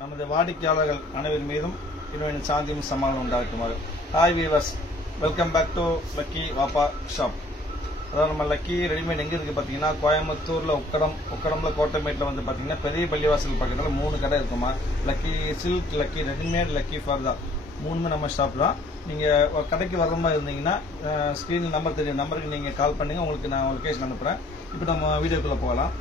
நமது வாடிக்கையாளர்கள் அனைவர் மீதும் இறைவனின் சாந்தியும் சமாதானம் உண்டாக்குமாறு. Hi viewers, welcome back to lucky Vappa shop. அதாவது நம்ம லக்கி ரெடிமேட் எங்க இருக்கு பாத்தீங்கன்னா, கோயம்புத்தூர்ல உக்கடம்ல கோட்டமேட்ல வந்து பாத்தீங்கன்னா பெரிய பள்ளிவாசல் பக்கத்துல 3 கடை இருக்குமா. Lucky silk, lucky readymade, lucky purdah, 3மே நம்ம ஷாப் தான். நீங்க கடைக்கு வர்ற மாதிரி இருந்தீங்கன்னா ஸ்கிரீன்ல நம்பர் தெரியும், நம்பருக்கு நீங்க கால் பண்ணுங்க, உங்களுக்கு நான் லொகேஷன் அனுப்புறேன். இப்போ நம்ம வீடியோக்குள்ள போகலாம்.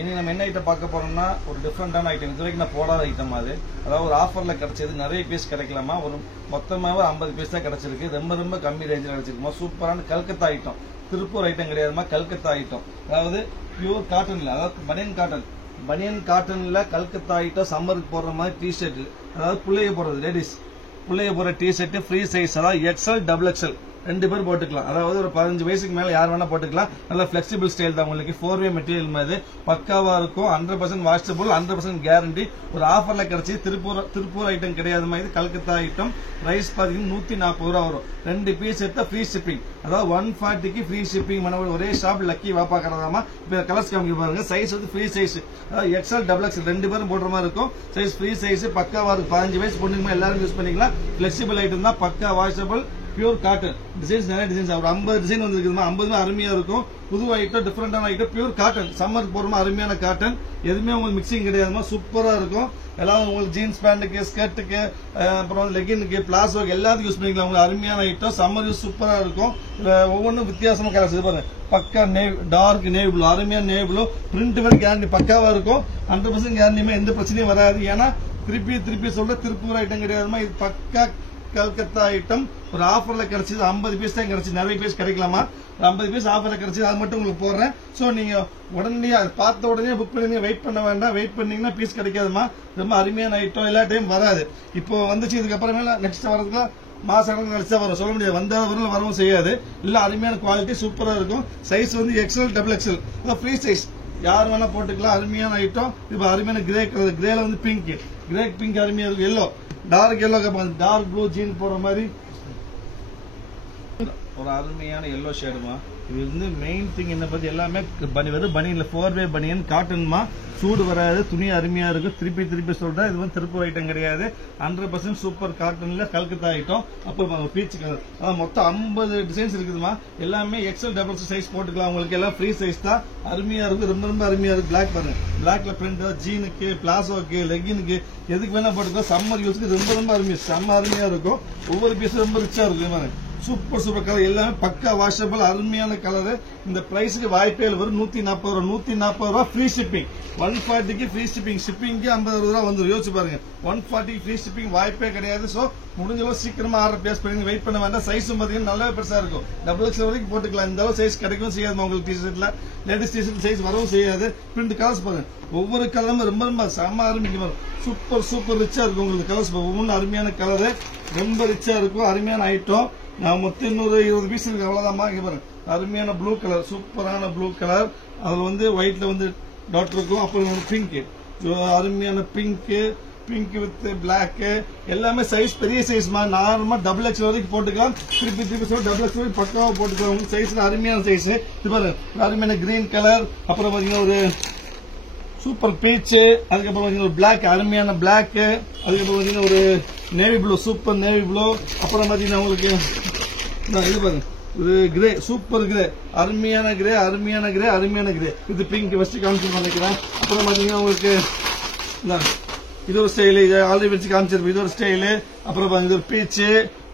இன்னைக்கு நம்ம என்ன ஐட்டம் பார்க்க போறோம்னா, ஒரு டிஃப்ரெண்டான ஐட்டம். இது வரைக்கும் நான் போடாத ஐட்டம் அது. அதாவது ஒரு ஆஃபர்ல கிடைச்சது, நிறைய பீஸ் கிடைக்கலாமா. ஒரு மொத்தமாவே 50 பீஸ் தான் கிடைச்சிருக்கு. ரொம்ப கம்மி ரேஞ்சில் கிடைச்சிருக்குமா. சூப்பரான கல்கத்தா ஐட்டம், திருப்பூர் ஐட்டம் கிடையாதுமா, கல்கத்தா ஐட்டம். அதாவது பியூர் காட்டன்ல, அதாவது பனியன் காட்டன்ல கல்கத்தா ஐட்டம். சம்மருக்கு போடுற மாதிரி டி ஷர்ட், அதாவது பிள்ளைய போடுறது, லேடிஸ் பிள்ளைய போடுற டி ஷர்ட் ஃப்ரீ சைஸ், அதாவது எக்ஸ்எல் டபுள் எக்ஸ்எல் 2 பேர் போட்டுக்கலாம். அதாவது ஒரு 15 வயசுக்கு மேல யார் வேணா போட்டுக்கலாம். நல்ல பிளெக்சிபிள் ஸ்டைல் தான். உங்களுக்கு 4வே மெட்டீரியல் மாதிரி பக்காவா இருக்கும். 100% வாஷபிள், 100% கேரண்டி. ஒரு ஆஃபர்ல கிடைச்சி திருப்பூர் ஐட்டம் கிடையாது. இது கல்கத்தா ஐட்டம். பிரைஸ் பாத்தீங்கன்னா 140 ரூபா வரும். 2 பீஸ் எடுத்தா ஃப்ரீ ஷிப்பிங், அதாவது 140க்கு ஃப்ரீ ஷிப்பிங் பண்ண ஒரே ஷாப் லக்கி வாப்பா கடதாமா. இப்ப கலர்ஸ் காமிக்க பாருங்க. சைஸ் வந்து ஃப்ரீ சைஸ், அதாவது எக்ஸ்எல் டபுள் எக்ஸ்எல் 2 பேரும் போடுற மாதிரி இருக்கும். சைஸ் ஃப்ரீ சைஸ் பக்காவா இருக்கும். 15 வயசு பொண்ணுங்க எல்லாரும் யூஸ் பண்ணிக்கலாம். பிளெக்சிபிள் ஐட்டம் தான், பக்கா வாஷபிள், பியூர் காட்டன். டிசைன்ஸ் நிறைய டிசைன்ஸ், ஒரு 50 டிசைன் வந்துருக்குமா. 50 அருமையா இருக்கும். புது ஐட்டம், டிஃபரெண்டான ஐட்டம், பியூர் காட்டன். சம்மருக்கு போடுறோமா, அருமையான காட்டன். எதுவுமே உங்களுக்கு மிக்சிங் கிடையாதுமா. சூப்பரா இருக்கும். எல்லாம் உங்களுக்கு ஜீன்ஸ் பேண்ட்டுக்கு, ஸ்கர்ட்டுக்கு, அப்புறம் லெகினுக்கு, பிளாசோக்கு எல்லாத்துக்கும் யூஸ் பண்ணிக்கலாம். உங்களுக்கு அருமையான ஐட்டம். சம்மர் யூஸ் சூப்பரா இருக்கும். ஒவ்வொன்றும் வித்தியாசமா கலர்ஸ் பாருங்க. பக்கா டார்க் நேவி ப்ளூ, அருமையான நேவி ப்ளூ. பிரிண்ட் வேற கேரண்டி பக்காவா இருக்கும். 100% கேரண்டியுமே எந்த பிரச்சனையும் வராது. ஏன்னா திருப்பி சொல்ற திருப்பூர் ஐட்டம் கிடையாதுமா. இது பக்கா கல்கத்தா ஐட்டம். ஒரு ஆஃபர்ல கிடைச்சது. 50 பீஸ் தான் கிடைச்சு, நிறைய பீஸ் கிடைக்கலாமா. 50 பீஸ் ஆஃபர்ல கிடைச்சது, அது மட்டும் உங்களுக்கு போடுறேன். சோ நீங்க உடனே பார்த்த உடனே புக் பண்ணி வெயிட் பண்ண வேண்டாம். வெயிட் பண்ணீங்கன்னா பீஸ் கிடைக்காதுமா. ரொம்ப அருமையான ஐட்டம். எல்லா டைம் வராது. இப்போ வந்துச்சு, இதுக்கு அப்புறமேல நெக்ஸ்ட் வரதுல மாசம் கழிச்சா வரும். சொல்ல முடியாது, வந்தாலும் வரவும் செய்யாது. இல்ல அருமையான குவாலிட்டி, சூப்பரா இருக்கும். சைஸ் வந்து XL double XL, free size, யார் வேணா போட்டுக்கலாம். அருமையான ஐட்டம். இப்ப அருமையான கிரே கலர், கிரேல வந்து பிங்க், கிரே பிங்க் அருமையா இருக்கும். Yellow, dark yellow, dark blue jean போடுற மாதிரி ஒரு அருமையான எல்லோ ஷேடுமா. இது வந்து மெயின் திங் என்ன பத்தி எல்லாமே வெறும் பனியன்ல 4வே பனியன் காட்டன்மா. சூடு வராது, துணி அருமையா இருக்கும். திருப்பி சொல்றேன், இது வந்து திருப்பூர் ஐட்டம் கிடையாது. 100% சூப்பர் காட்டன்ல கல்கத்தா ஐட்டம். அப்புறம் பீச் கலர், மொத்தம் 50 டிசைன்ஸ் இருக்குதுமா. எல்லாமே எக்ஸ்எல் டபுள் சைஸ் போட்டுக்கலாம். உங்களுக்கு எல்லாம் ஃப்ரீ சைஸ் தான். அருமையா இருக்கும். ரொம்ப அருமையா இருக்கும். பிளாக் பாருங்க, பிளாக்ல பிரிண்ட், ஜீனுக்கு, பிளாசோக்கு, லெகினுக்கு, எதுக்கு வேணா போட்டுக்கலாம். சம்மர் யூஸ்க்கு ரொம்ப அருமையா, செம்ம அருமையா இருக்கும். ஒவ்வொரு பீஸும் ரொம்ப ரிச்சா இருக்கும். சூப்பர் கலர், எல்லாமே பக்கா வாஷபிள், அருமையான கலரு. இந்த பிரைஸுக்கு வாய்ப்பே வரும். 140 ரூபா ஃப்ரீ ஷிப்பிங். 140க்கு ஃப்ரீ ஷிப்பிங். ஷிப்பிங்க்கு 50 ரூபா வந்து யோசிச்சு பாருங்க. 140 ஃப்ரீ ஷிப்பிங் வாய்ப்பே கிடையாது. சோ முடிஞ்சளவு சீக்கிரமா ஆர்டர் பிளேஸ் பண்ணி வெயிட் பண்ண வேண்டாம். சைஸும் பாத்தீங்கன்னா நல்லாவே பெருசா இருக்கும். டபுள் எக்ஸ்எல் வரைக்கும் போட்டுக்கலாம். இந்த அளவு சைஸ் கிடைக்கும் செய்யாது உங்களுக்கு. டி ஷர்ட்ல லேடிஸ் டி ஷர்ட் சைஸ் வரவும் செய்யாது. பிரிண்ட் கலர்ஸ் பாருங்க, ஒவ்வொரு கலரும் ரொம்ப செம்ம ஆரம்பிக்கும். சூப்பர் ரிச்சா இருக்கும். உங்களுக்கு கலர்ஸ் ஒவ்வொன்றும் அருமையான கலரு, ரொம்ப ரிச்சா இருக்கும். அருமையான ஐட்டம். நான் மொத்தம் 120 பீஸ் இருக்கு, அவ்வளவுதான். இங்க பாருங்க, அருமையான ப்ளூ கலர், சூப்பரான ப்ளூ கலர். அதுல வந்து ஒயிட்ல வந்து டாட் இருக்கும். அப்புறம் பிங்க், அருமையான பிங்க் வித் பிளாக். எல்லாமே சைஸ் பெரிய சைஸ், நார்மலா டபுள் எக்ஸ்எல் வரைக்கும் போட்டுக்கலாம். திருப்பி டபுள் எக்ஸ்எல் வரைக்கும் பக்காவா போட்டுக்கலாம். உங்களுக்கு சைஸ்ல அருமையான சைஸ். இது பாருங்க, அருமையான கிரீன் கலர். அப்புறம் பாத்தீங்கன்னா ஒரு சூப்பர் பீச். அதுக்கப்புறம் பாத்தீங்கன்னா ஒரு பிளாக், அருமையான பிளாக். அதுக்கப்புறம் பாத்தீங்கன்னா ஒரு navy blue, super navy blue. அப்புறம் பாத்தீங்கன்னா உங்களுக்கு இது பாருங்க, ஒரு கிரே, சூப்பர் கிரே, அருமையான கிரே. இது பிங்க் ஃபர்ஸ்ட் காமிச்சு நினைக்கிறேன். அப்புறம் பாத்தீங்கன்னா உங்களுக்கு இது ஒரு ஸ்டைலு, இது ஆல்ரெடி வச்சு காமிச்சிருப்போம். இது ஒரு ஸ்டைலு. அப்புறம் பாத்தீங்கன்னா ஒரு பீச்சு.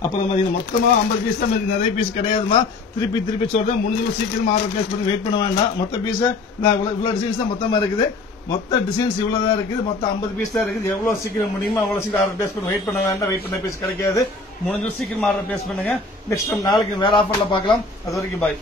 அப்புறம் பாத்தீங்கன்னா மொத்தமா 50 பீஸ் தான் இருக்கு, நிறைய பீஸ் கிடையாதுமா. திருப்பி சொல்றேன், முடிஞ்ச சீக்கிரமா ஆர்டர் பிளேஸ் பண்ணி வெயிட் பண்ண வேண்டாம். மொத்த பீஸ் இவ்வளவு டிசைன்ஸ் தான் மொத்தமா இருக்குது. மொத்த டிசைன்ஸ் இவ்வளவுதான் இருக்குது. மொத்தம் 50 பீஸ் தான் இருக்குது. எவ்வளவு சீக்கிரம் முடியுமோ அவ்வளவு சீக்கிரம் ஆர்டர் பிளேஸ் பண்ணி வெயிட் பண்ண வேண்டாம். வெயிட் பண்ண பீஸ் கிடைக்காது. முடிஞ்ச சீக்கிரம் ஆர்டர் பிளேஸ் பண்ணுங்க. நெக்ஸ்ட் டைம் நாளைக்கு வேற ஆஃபர்ல பார்க்கலாம். அது வரைக்கும் பாய்.